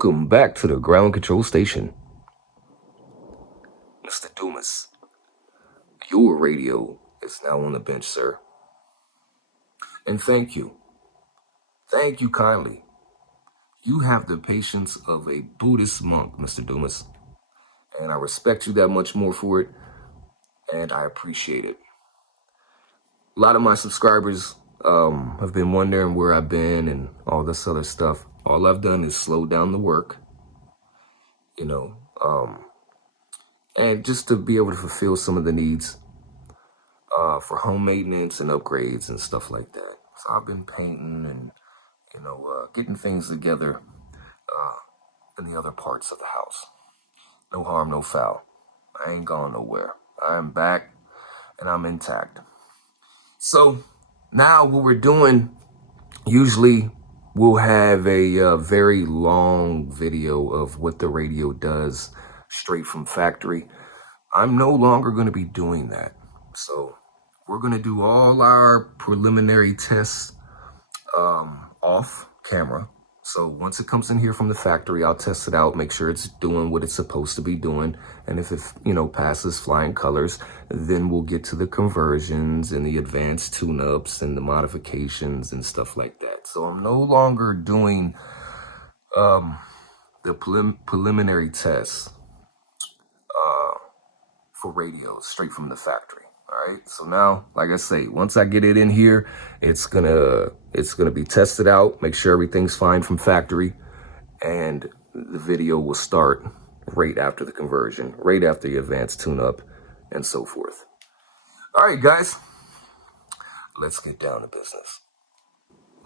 Welcome back to the ground control station. Mr. Dumas, your radio is now on the bench, sir. And thank you. Thank you kindly. You have the patience of a Buddhist monk, Mr. Dumas. And I respect you that much more for it, and I appreciate it. A lot of my subscribers have been wondering where I've been and all this other stuff. All I've done is slow down the work, and just to be able to fulfill some of the needs for home maintenance and upgrades and stuff like that. So I've been painting and, getting things together in the other parts of the house. No harm, no foul. I ain't gone nowhere. I am back and I'm intact. So now what we're doing, usually we'll have a very long video of what the radio does straight from factory. I'm no longer going to be doing that. So we're going to do all our preliminary tests off camera. So once it comes in here from the factory, I'll test it out, make sure it's doing what it's supposed to be doing. And if it, passes flying colors, then we'll get to the conversions and the advanced tune-ups and the modifications and stuff like that. So I'm no longer doing the preliminary tests for radios straight from the factory. All right. So now, like I say, once I get it in here, it's gonna be tested out, make sure everything's fine from factory, and the video will start right after the conversion, right after the advanced tune-up, and so forth. All right, guys, let's get down to business.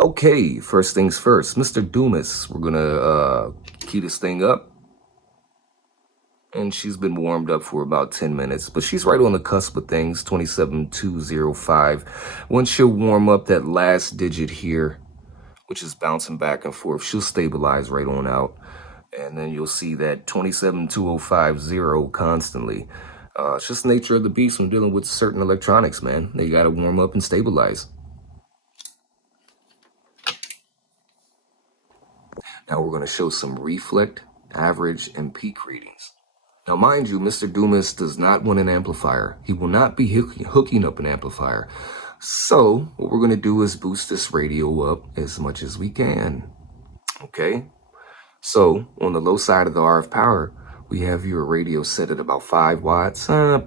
Okay, first things first, Mr. Dumas, we're gonna key this thing up. And she's been warmed up for about 10 minutes, but she's right on the cusp of things, 27205. Once she'll warm up that last digit here, which is bouncing back and forth, she'll stabilize right on out. And then you'll see that 27250 constantly. It's just the nature of the beast when dealing with certain electronics, man. They got to warm up and stabilize. Now we're going to show some reflect, average, and peak readings. Now, mind you, Mr. Dumas does not want an amplifier. He will not be hooking up an amplifier. So what we're going to do is boost this radio up as much as we can. Okay. So on the low side of the RF power, we have your radio set at about 5 watts, 5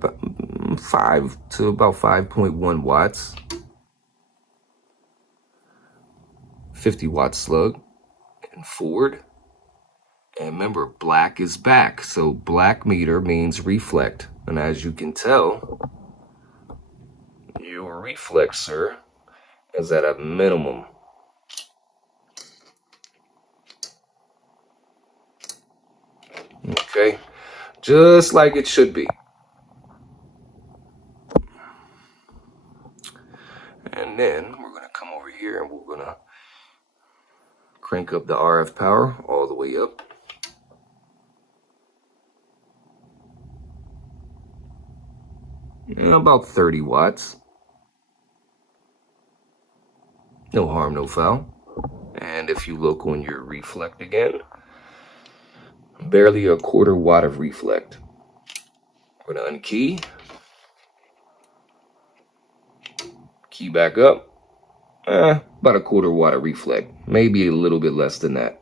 to about 5.1 watts, 50 watt slug and forward. And remember, black is back. So black meter means reflect. And as you can tell, your reflex, sir, is at a minimum. Okay, just like it should be. And then we're going to come over here and we're going to crank up the RF power all the way up. About 30 watts. No harm, no foul. And if you look on your reflect again, barely a quarter watt of reflect. We're going to unkey. Key back up. About a quarter watt of reflect. Maybe a little bit less than that.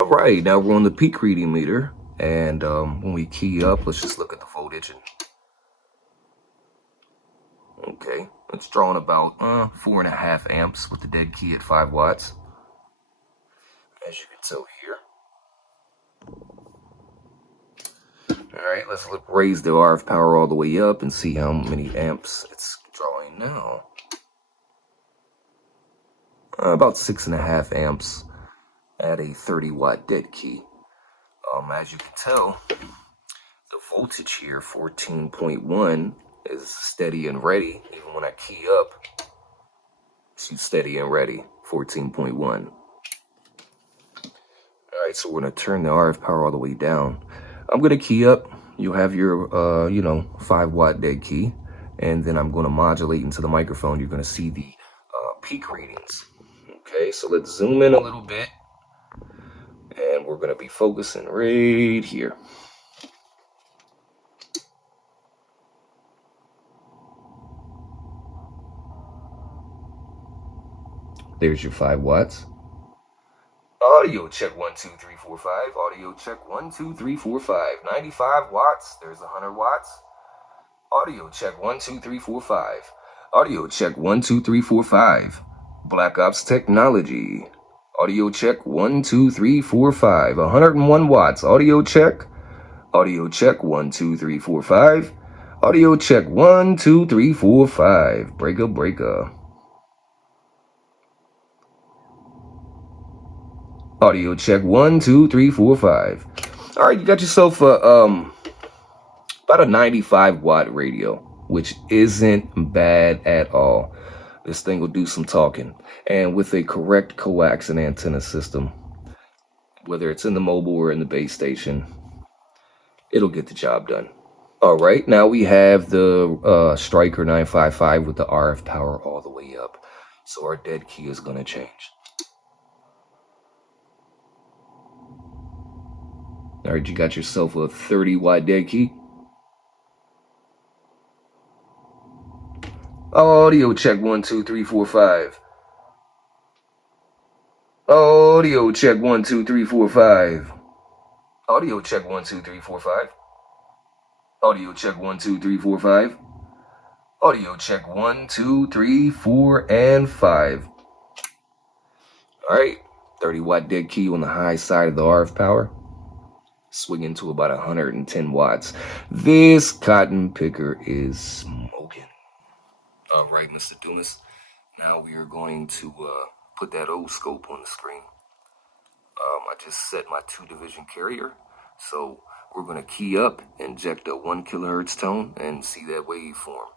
All right, now we're on the peak reading meter. And when we key up, let's just look at the voltage. Okay, it's drawing about 4.5 amps with the dead key at 5 watts. As you can tell here. All right, let's raise the RF power all the way up and see how many amps it's drawing now. About 6.5 amps at a 30 watt dead key. As you can tell, the voltage here, 14.1, is steady and ready. Even when I key up, she's steady and ready, 14.1. All right, so we're going to turn the RF power all the way down. I'm going to key up. You'll have your, 5 watt dead key. And then I'm going to modulate into the microphone. You're going to see the peak readings. Okay, so let's zoom in a little bit. And we're going to be focusing right here. There's your 5 watts. Audio check 1 2 3 4 5. Audio check 1 2 3 4 5. 95 watts. There's 100 watts. Audio check 1 2 3 4 5. Audio check 1 2 3 4 5. Black Ops Technology. Audio check 1 2 3 4 5. 101 watts. Audio check. Audio check 1 2 3 4 5. Audio check 1 2 3 4 5. Breaker. Audio check 1 2 3 4 5. All right, you got yourself about a 95 watt radio, which isn't bad at all. This thing will do some talking, and with a correct coax and antenna system, whether it's in the mobile or in the base station, it'll get the job done. All right, now we have the Stryker 955 with the RF power all the way up, so our dead key is going to change. All right, you got yourself a 30 watt dead key. Audio check 1 2 3 4 5. Audio check 1 2 3 4 5. Audio check 1 2 3 4 5. Audio check 1 2 3 4 5. Audio check 1 2 3 4 and 5. All right, 30 watt dead key on the high side of the RF power, swinging to about 110 watts. This cotton picker is smoking. All right, Mr. Dumas. Now we are going to put that Oscilloscope on the screen. I just set my 2-division carrier, so we're going to key up, inject a 1 kilohertz tone, and see that waveform.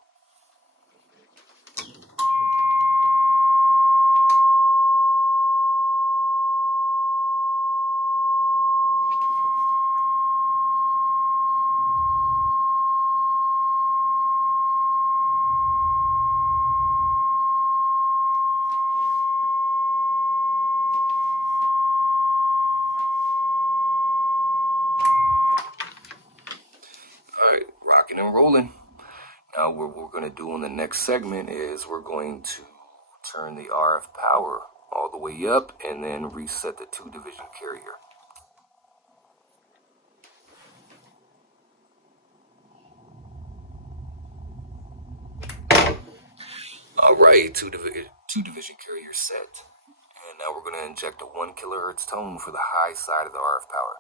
All right, rocking and rolling. Now what we're going to do in the next segment is we're going to turn the RF power all the way up and then reset the 2-division carrier. All right, two-division carrier set. And now we're going to inject a 1 kilohertz tone for the high side of the RF power.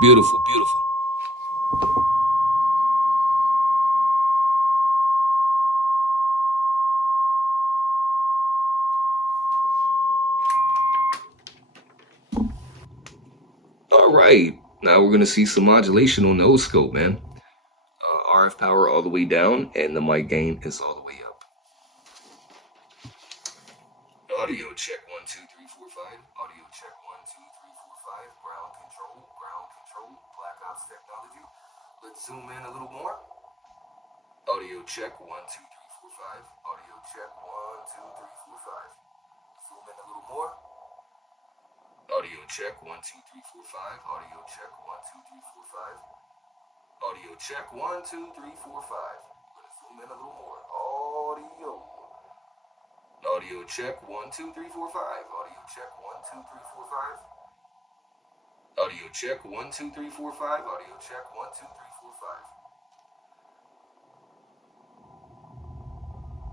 Beautiful, beautiful. All right, now we're going to see some modulation on the Oscilloscope, man. RF power all the way down, and the mic gain is all the way up. Audio check 1 2 3 4 5. Audio check 1 2 3 4 5. Ground control. Black Ops Technology. Let's zoom in a little more. Audio check 1 2 3 4 5. Audio check 1 2 3 4 5. Zoom in a little more. Audio check 1 2 3 4 5. Audio check 1 2 3 4 5. Audio check 1 2 3 4 5. Let's zoom in a little more. Audio check 1 2 3 4 5. Audio check 1 2 3 4 5. Audio check 1 2 3 4 5. Audio check 1 2 3 4 5.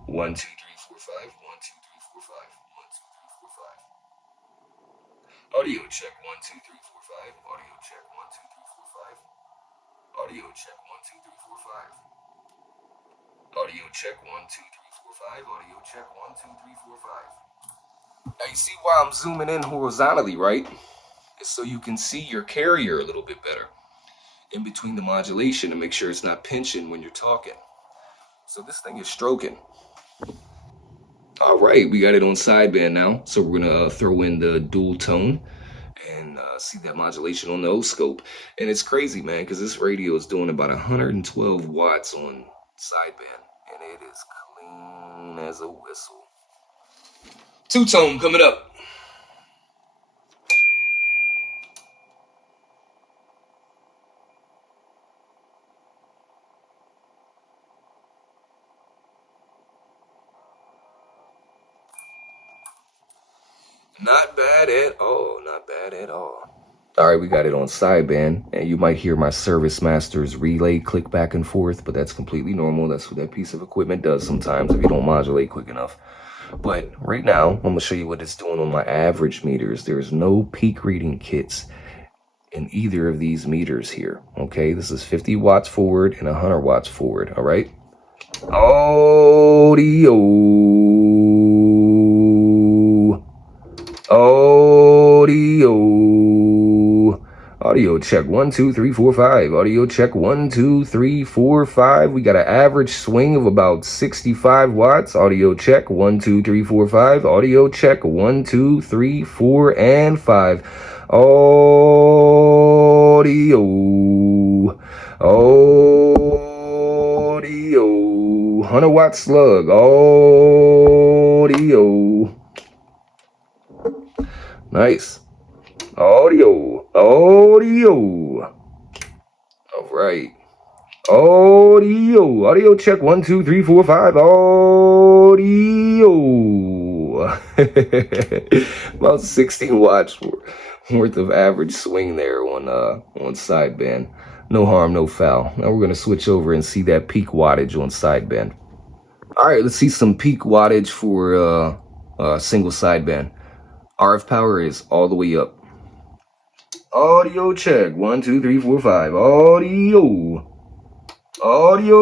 1 2 3 4 5. 1 2 3 4 5. 1 2 3 4 5. Audio check 1 2 3 4 5. Audio check 1 2 3 4 5. Audio check 1 2 3 4 5. Audio check 1 2 3 4 5. Audio check 1 2 3 4 5. Now you see why I'm zooming in horizontally, right? It's so you can see your carrier a little bit better in between the modulation to make sure it's not pinching when you're talking. So this thing is stroking. All right, we got it on sideband now. So we're gonna throw in the dual tone and see that modulation on the Oscilloscope. And it's crazy, man, because this radio is doing about 112 watts on sideband, and it is Clean as a whistle. Two-tone coming up. Not bad at all. Not bad at all. All right, we got it on sideband, and you might hear my Service Master's relay click back and forth, but that's completely normal. That's what that piece of equipment does sometimes if you don't modulate quick enough. But right now, I'm going to show you what it's doing on my average meters. There's no peak reading kits in either of these meters here, okay? This is 50 watts forward and 100 watts forward, all right? Audio. Audio check 1 2 3 4 5. Audio check 1 2 3 4 5. We got an average swing of about 65 watts. Audio check 1 2 3 4 5. Audio check 1 2 3 4 and 5. Audio. 100 watt slug. Audio. Nice. Audio. All right. Audio check 1 2 3 4 5. Audio. About 16 watts worth of average swing there on sideband. No harm, no foul. Now we're gonna switch over and see that peak wattage on sideband. All right, let's see some peak wattage for single sideband. RF power is all the way up. Audio check 1 2 3 4 5. Audio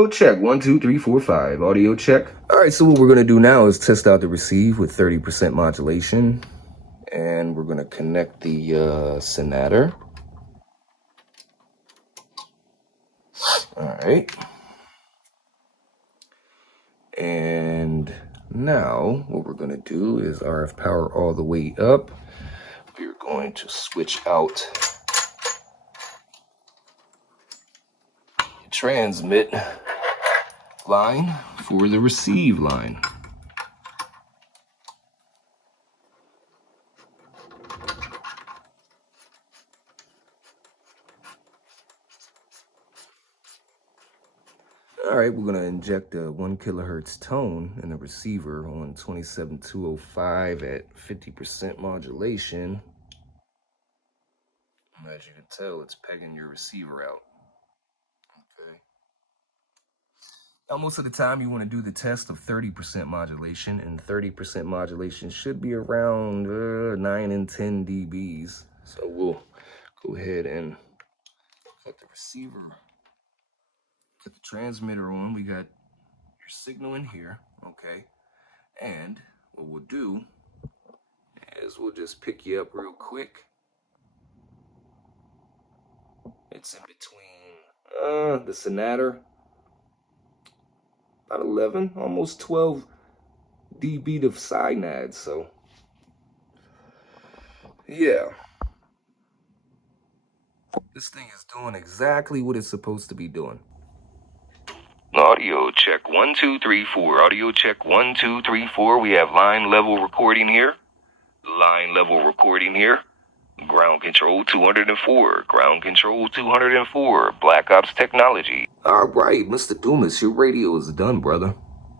check 1 2 3 4 5. Audio check. All right, so what we're gonna do now is test out the receive with 30% modulation, and we're gonna connect the Sonata. All right, and now what we're gonna do is RF power all the way up. We're going to switch out the transmit line for the receive line. All right, we're gonna inject a 1 kilohertz tone in the receiver on 27205 at 50% modulation. As you can tell, it's pegging your receiver out. Okay. Now, most of the time, you want to do the test of 30% modulation, and 30% modulation should be around 9 and 10 dBs. So we'll go ahead and cut the receiver, put the transmitter on. We got your signal in here, okay? And what we'll do is we'll just pick you up real quick. It's in between the Sonata, about 11, almost 12 dB of sinads. So yeah, this thing is doing exactly what it's supposed to be doing. Audio check 1 2 3 4. Audio check 1 2 3 4. We have line level recording here. Line level recording here. Ground control 204. Ground control 204. Black Ops technology. All right, Mr. Dumas, your radio is done, brother.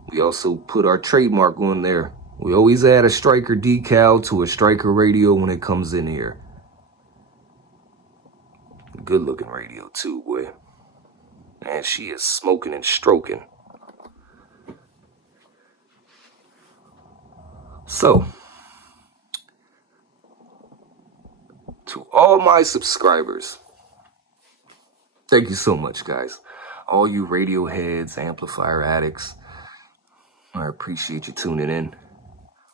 We also put our trademark on there. We always add a Stryker decal to a Stryker radio when it comes in here. Good looking radio too, boy. And she is smoking and stroking. So, to all my subscribers, thank you so much, guys. All you radio heads, amplifier addicts, I appreciate you tuning in.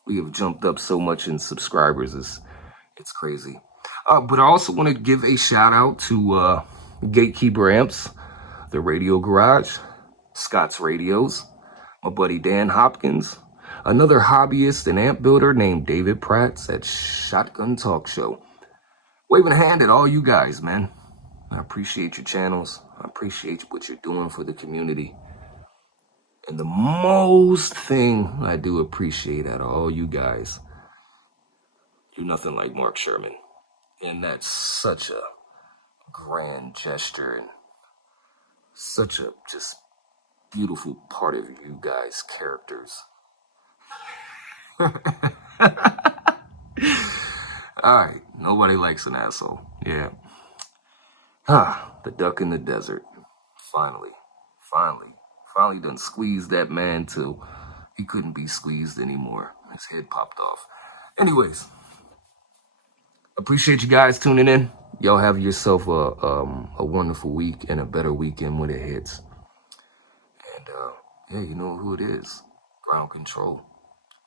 We have jumped up so much in subscribers, it's crazy. But I also want to give a shout out to Gatekeeper Amps, the Radio Garage, Scott's Radios, my buddy Dan Hopkins, another hobbyist and amp builder named David Pratts at Shotgun Talk Show. Waving a hand at all you guys, man. I appreciate your channels. I appreciate what you're doing for the community. And the most thing I do appreciate out of all you guys, you're nothing like Mark Sherman. And that's such a grand gesture and such a just beautiful part of you guys' characters. Alright, nobody likes an asshole. Yeah. The duck in the desert. Finally done squeezed that man till he couldn't be squeezed anymore. His head popped off. Anyways, appreciate you guys tuning in. Y'all have yourself a wonderful week and a better weekend when it hits. And yeah, you know who it is. Ground Control,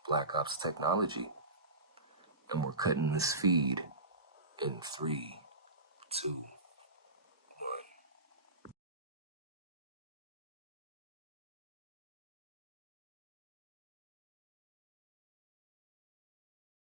Black Ops Technology. And we're cutting this feed in 3, 2,